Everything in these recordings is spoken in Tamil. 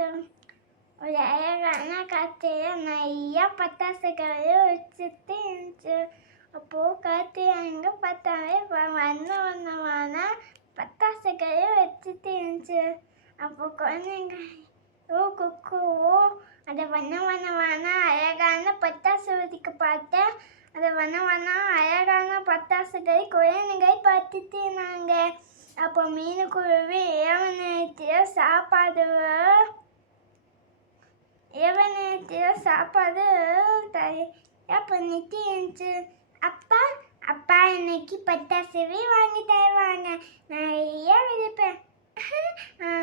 கொண்டாட்டம். ஒரு அழகான காற்றையில நிறையா பட்டாசுகளையும் வச்சுட்டு இருந்துச்சு. அப்போது காற்று எங்கே பார்த்தாலே வண்ண வண்ணமான பட்டாசுகளையும் வச்சுட்டு இருந்துச்சு. அப்போ குழந்தைங்க குக்குவோ அதை வண்ண வண்ணமான அழகான பட்டாசு வெடிக்க பார்த்தேன். அதை வண்ண வண்ணம் அழகான பட்டாசுகளை குழந்தைங்க பார்த்துட்டு இருந்தாங்க. அப்போ மீனுக்குருவி இரவு நேரத்தில் சாப்பாடு தயார் பண்ணிட்டு இருந்துச்சு. அப்பா அப்பா இன்னைக்கு பட்டாசுவே வாங்கி தருவாங்க, நிறைய வெடிப்பேன்.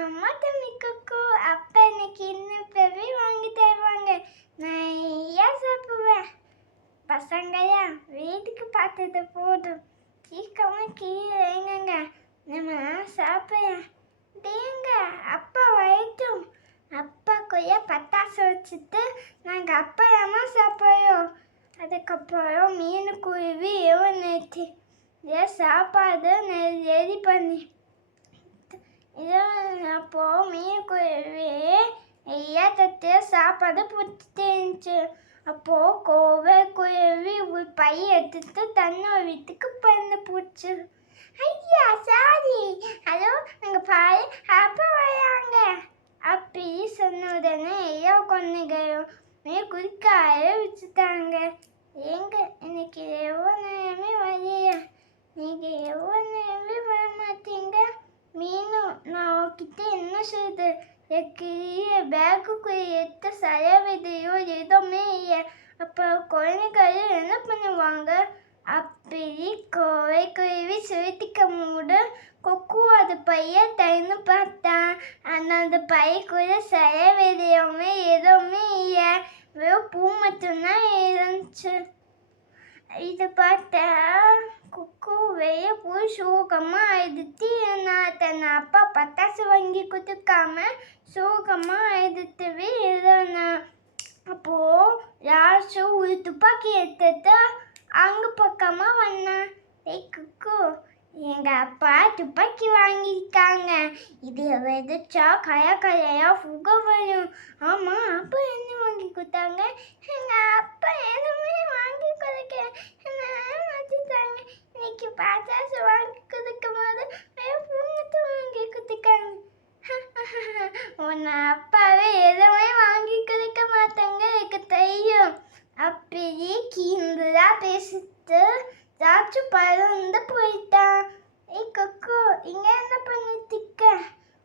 அம்மா தம்பி குக்கு அப்பா இன்னைக்கு இன்னும் வாங்கி தருவாங்க, நிறைய சாப்பிடுவேன். பசங்கயா வீட்டுக்கு பார்த்தது போதும், சீக்கிரமா கீழே இறங்குங்க, நம்ம சாப்பிடுங்க. அப்பா வரட்டும். அப்பாக்குள்ள பட்டாசு வச்சுட்டு நாங்கள் அப்பா அம்மா சாப்பிடுறோம். அதுக்கப்புறம் மீனுக்குருவி நேற்று சாப்பாடு ரெடி பண்ணி அப்போது மீனுக்குருவி தட்டு சாப்பாடு பிடிச்சிட்டு இருந்துச்சு. அப்போது கோவை குருவி ஒரு பை எடுத்துட்டு தன்னோட வீட்டுக்கு பறந்து போச்சு. ஐயா சாரி, ஹலோ நாங்கள் பாரு அப்பா வராங்க அப்படி சொன்ன உடனே ஐயா குழந்தைகளுமே குதிக்க ஆரம்பிச்சுட்டாங்க. இன்னைக்கு எவ்வளோ நேரமே வரலையா, நீங்கள் எவ்வளோ நேரமே வர மாட்டீங்க. மீனும் நான் உங்ககிட்ட என்ன சொல்லுது, எனக்கு பேக்குக்குள்ளே எடுத்த சலவிதையோ எதுவுமே இல்லை. அப்போ குழந்தைகள் என்ன பண்ணுவாங்க? அப்படி கோவை குருவி சுருட்டிக்க மூடு கொக்கு அது பைய திறந்து பார்த்தான். ஆனால் அந்த பைக்குள்ள சலவிதையுமே எதுவுமே இல்லை, வெறும் பூ மட்டும்தான் இருந்துச்சு. இதை பார்த்தா குக்கு வெளியே போய் சோகமாக அழுதுட்டு இருந்தான். தன் அப்பா பட்டாசு வாங்கி கொடுத்துக்காம சோகமாக அழுதுட்டுவே இருந்தான். அப்போது யாராச்சும் ஒரு துப்பாக்கி எடுத்துட்டு அங்கே பக்கமாக வந்தான். குக்கு, எங்கள் அப்பா துப்பாக்கி வாங்கியிருக்காங்க, இது வெடிச்சா கலையா புகை வரும். ஆமாம், அப்பா என்ன வாங்கி கொடுத்தாங்க? எங்கள் அப்பா எதுவுமே வாங்கி கொடுக்க மாற்றிட்டாங்க. இன்னைக்கு பட்டாசு வாங்கி கொடுக்கும் போது பூங்கத்தை வாங்கி கொடுத்துருக்காங்க. உன்னை அப்பாவே எதுவுமே வாங்கி கொடுக்க மாட்டாங்க, எனக்கு தெரியும். அப்படி கீழா பேசிட்டு ராச்சு பறந்து போயிட்டான். கொக்கு, இங்கே என்ன பண்ணிட்டுக்க?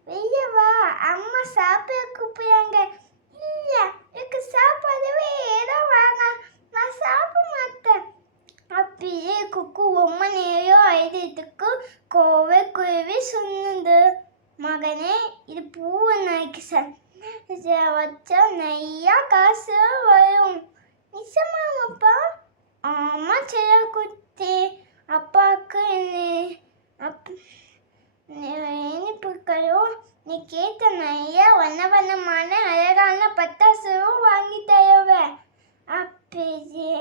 வெளியே வா, அம்மா சாப்பிட கூப்பிடுறாங்க. இல்லை, எனக்கு சாப்பாடவே ஏதோ வேணாம், நான் சாப்பிட மாட்டேன். அப்படியே குக்கு ரொம்ப நேரம் அழுதுக்கு கோவை குருவி சொன்னது. மகனே, இது பூவை நாய்க்கு இதை வச்சா நிறையா காசு வரும். நிஜமாப்பா? ஆமா செல்லக்குட்டி, அப்பாவுக்கு இனிப்புகளும் நீ கேட்ட நிறைய வண்ண வண்ணமான அழகான பட்டாசும் வாங்கி தருவேன். அப்படியே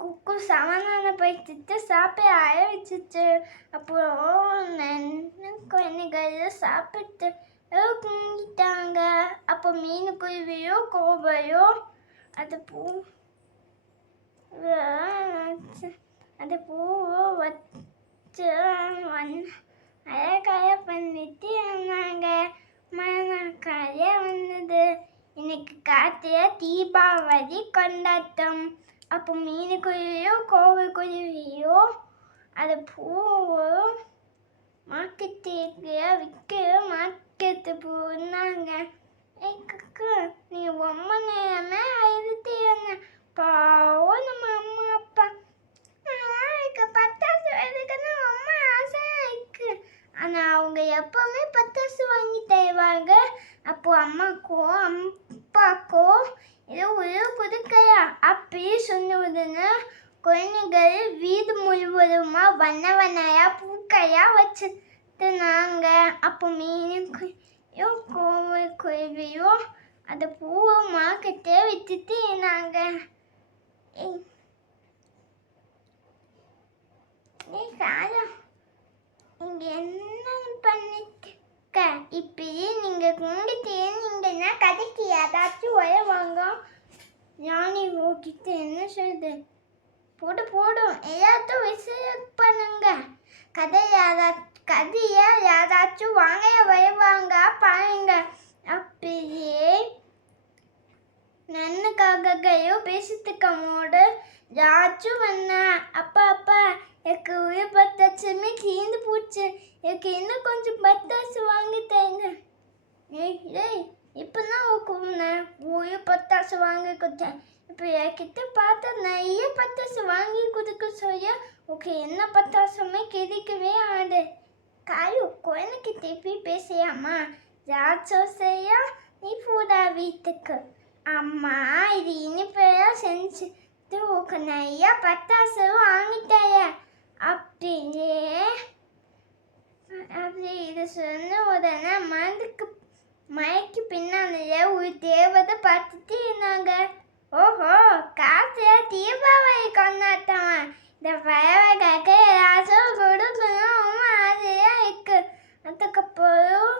குக்கு சமாதானப்படுத்திட்டு சாப்பிட ஆரம்பிச்சிச்சு. அப்புறம் குழந்தைகள் சாப்பிட்டு குங்கிட்டாங்க. அப்போ மீனுக்குருவியோ கோவையோ அது பூவை வச்சு அழகாய பண்ணிட்டு இருந்தாங்க. மழைக்காலையே வந்தது. இன்னைக்கு காத்திர தீபாவளி கொண்டாட்டம். அப்போ மீனுக்குருவியோ கோவை குருவியோ அது பூவை மார்க்கெட்டுக்கு விற்கிற மார்க்கெட்டு போனாங்க. குக்கு, நீ ரொம்ப நேரமே அழுதுட்டு இருந்த, பாவம் நம்ம அம்மா அப்பா. எனக்கு பட்டாசு எடுக்கணும்னு ரொம்ப ஆசையாக இருக்கு, ஆனால் அவங்க எப்பவுமே பட்டாசு வாங்கி தருவாங்க. அப்போ அம்மாக்கோ அப்பாக்கோ ஏதோ ஒரு புதுக்கையா அப்படி சொன்னுதுன்னு குழந்தைகள் வீடு முழுவதுமா வண்ண வண்ணையா பூக்கையா வச்சுட்டுனாங்க. அப்போ மீனுக்குருவியோ கோவை குருவியோ அந்த பூவை மார்க்கெட்டே விற்றுட்டு இருந்தாங்க. காயா இங்க என்ன பண்ணிக்க இப்பயே நீங்க கும்பிட்டு நீங்கன்னா கதைக்கு ஏதாச்சும் வருவாங்க. ஞானி ஓகிட்டு என்ன செய்யுது போடும் எல்லாத்தையும் விசில் பண்ணுங்க. கதைய யாராச்சும் வாங்க வருவாங்க பாருங்க. அப்படியே நன்னுக்காகையும் பேசிட்டுக்க போது யாச்சும் வந்தா அப்பா எனக்கு உயிர் பத்தாச்சுமே தீர்ந்து போச்சு, எனக்கு இன்னும் கொஞ்சம் பத்தாசு வாங்கி தருங்க. ஏய் இப்பதான் உயிர் பத்தாசு வாங்கி கொடுத்தேன். இப்போ என்கிட்ட பார்த்தா நிறைய பத்தாசு வாங்கி கொடுக்க சொல்ல ஓகே என்ன பத்தாசுமே கிடைக்கவே ஆடு. காயு குழந்தைக்கு திருப்பி பேசியாமா யாச்சும் செய்யா நீ போடா வீட்டுக்கு. அம்மா இது இனிப்பெல்லாம் செஞ்சுட்டு உனக்கு நிறைய பத்தாசு வாங்கிட்டாய. அப்படியே அப்படி இது சொன்ன உடனே மயக்கு பின்னாலேயே ஒரு தேவதை பார்த்துட்டு இருந்தாங்க. ஓஹோ காசு தீபாவளி கொண்டாட்டமா, இந்த பறவைகளுக்கு ஏதாச்சும் கொடுக்கணும் ஆசையா இருக்கு. அதுக்கப்புறம்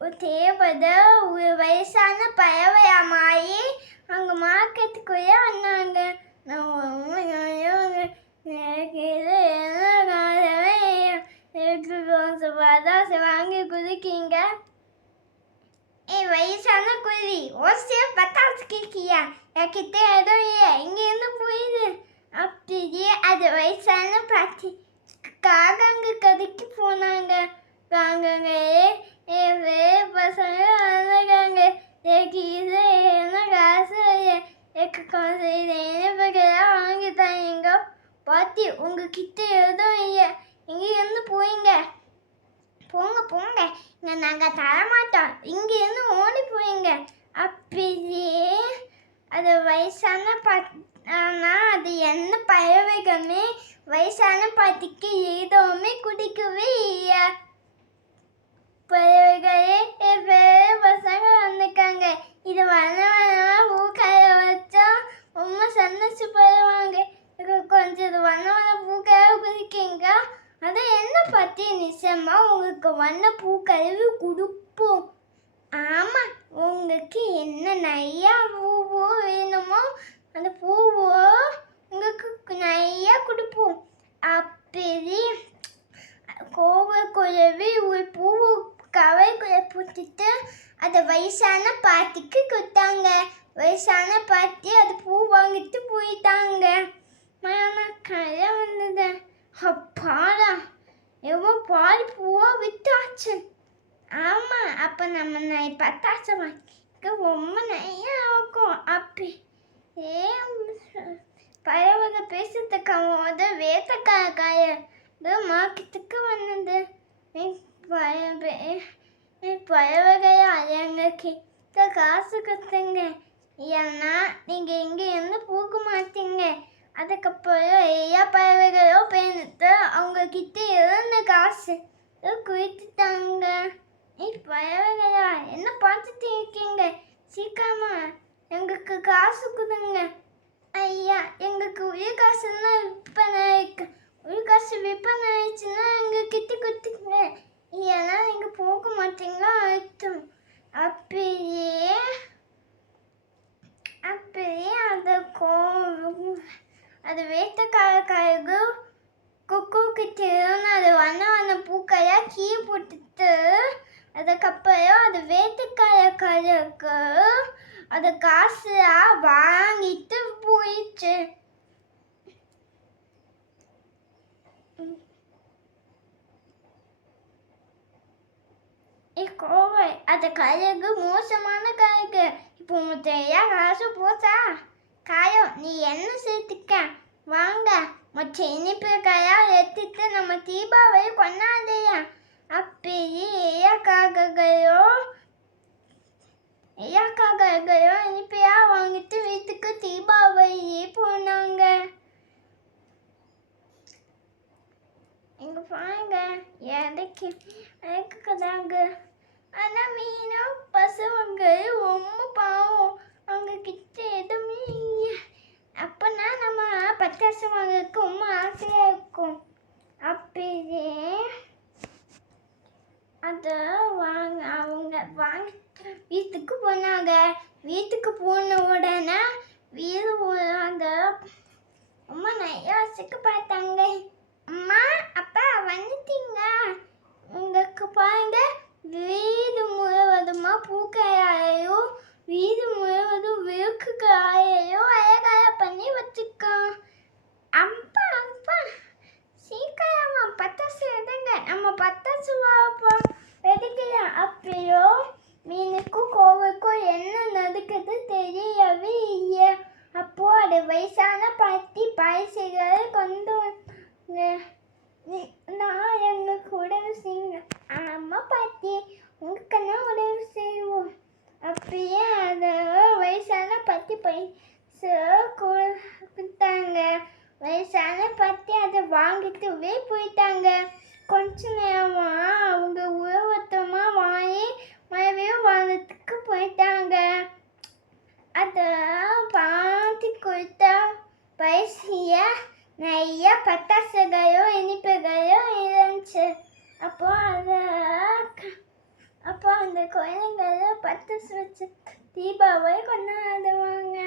ஒரு தேவதை ஒரு வயசான பறவையா மாறி அங்கே மார்க்கெட்டுக்குள்ளே வந்தாங்க. வாங்கி குதிக்கீங்க. வயசான குருவி ஓசிய பத்தாசு கேட்கியா, என்கிட்ட எதுவும் இல்லை இங்கேருந்து போயிடு. அப்படியே அது வயசான பாட்டி காகங்க கதைக்கு போனாங்க. காங்கங்களே பசங்க வந்தாங்க. எனக்கு இது என்ன காசு எனக்கு கொஞ்சம் வாங்கி தரீங்க. பாட்டி உங்ககிட்ட எதுவும் இல்லை இங்கேருந்து போயிங்க. போங்க இங்கே நாங்கள் தரமாட்டோம், இங்கேருந்து ஓடி போயிங்க. அப்படியே அது வயசான பாட்டினா அது என்ன பறவைகளுமே வயசான பாட்டிக்கு எதுவுமே குடிக்கவே இல்லை. பறவைகளே பசங்க வந்துருக்காங்க, இது வண்ண பூக்காய வச்சா ரொம்ப சந்தோஷப்படுவாங்க. கொஞ்சம் இது வண்ண பூக்காய குடிக்கீங்க. அது என்ன பற்றி நிச்சயமா உங்களுக்கு வண்ண பூக்கழுவி கொடுப்போம். ஆமாம் உங்களுக்கு என்ன நிறையா பூவோ வேணுமோ அந்த பூவோ உங்களுக்கு நிறையா கொடுப்போம். அப்படி கோவக்குழவி ஒரு பூவு கவைக்குள்ள போட்டுட்டு அதை வயசான பாட்டிக்கு கொடுத்தாங்க. வயசான பாட்டி அது பூ வாங்கிட்டு போயிட்டாங்க. கதை வந்தது. அப்பாடா எவ்வளோ பாதி பூவா விட்டாச்சு. ஆமாம் அப்போ நம்ம பத்தாசு வாங்கிக்க ரொம்ப நிறைய ஆகும். அப்படி பறவைக பேசுறதுக்கு போது வேட்டக்காய மார்க்கெட்டுக்கு வந்தது. பறவைகள் எங்க கிட்ட காசு கொடுத்துங்க, ஏன்னா நீங்கள் இங்கேருந்து போக மாட்டீங்க. அதுக்கப்புறம் எல்லா பறவைகளும் பேர்ந்துட்டு அவங்க கிட்ட இருந்த காசு கொடுத்துட்டாங்க. பறவைகளா என்ன பார்த்துட்டு இருக்கீங்க, சீக்கிரமா எங்களுக்கு காசு கொடுங்க. ஐயா எங்களுக்கு உயிர் காசுலாம் விற்பனை இருக்கு, உயிர் காசு விற்பனை ஆயிடுச்சுன்னா எங்கள் கிட்ட கொடுத்துங்க, ஏன்னா நீங்கள் போக மாட்டீங்களா அர்த்தம். அப்படியே அது வேட்டக்காரக்காரங்க கொக்கு கிட்ட அது வண்ண பூக்கையா கீழே போட்டுட்டு அதுக்கப்புறம் அது வேட்டக்காரக்காரருக்கு அது காசு வாங்கிட்டு போயிடுச்சு. கோவை அந்த கழுகு மோசமான கழுகு. இப்போ உங்களுக்கு காசு போச்சா? காயம் நீ என்ன சேர்த்துக்க வாங்க, மற்ற இனிப்பு காயா எடுத்துட்டு நம்ம தீபாவளி கொண்டாடையா. அப்படியே ஐயாக்காகளையோ இனிப்பையா வாங்கிட்டு வீட்டுக்கு தீபாவளியே போனாங்க. இங்க பாருங்க எனக்குதாங்க. ஆனா மீனும் பசவங்க ரொம்ப பாவம், அவங்க கிட்ட எதுவுமே இல்லை. அப்பனா நம்ம பட்டாசு வாங்கறதுக்கு ரொம்ப ஆசையா இருக்கும். அப்படியே அதை அவங்க வீட்டுக்கு போனாங்க. வீட்டுக்கு போன உடனே வீடு அந்த அம்மா நிறைய வச்சுக்கு பார்த்தாங்க. அம்மா அப்பா வந்துட்டீங்க, உங்களுக்கு பாருங்க வீடு முழுவதுமா பூக்கையாயோ வீடு முழுவதும் விளக்குகாயோ அழகாய பண்ணி வச்சுக்கோம். அப்பா அப்பா சீக்கிரமா பட்டாசு எடுங்க, நம்ம பட்டாசு வெடிக்கலாம். அப்பயோ மீனுக்கும் கோவுக்கும் என்ன நடக்குது தெரியவே இல்லை. அப்போ அது வயசான பாட்டி பரிசுகளை கொண்டு வந்து நான் எங்களுக்கு உதவி செய்யுங்க. ஆமா பாட்டி, உங்களுக்கு உதவி செய்வோம். அப்படியே அதை வயசான பாட்டி பைசா கொடுத்தாங்க. வயசான பாட்டி அதை வாங்கிட்டுவே போயிட்டாங்க. கொஞ்ச நேரமா அவங்க உருவத்தமா வாங்கி மறுபடியும் வாங்கத்துக்கு போயிட்டாங்க. அதை பாட்டி கொடுத்த பைசிய நிறைய பட்டாசுகளோ இனிப்புகளோ இருந்துச்சு. அப்போ அந்த குழந்தைங்கள பட்டாசு வச்சு தீபாவளி கொண்டாடுவாங்க.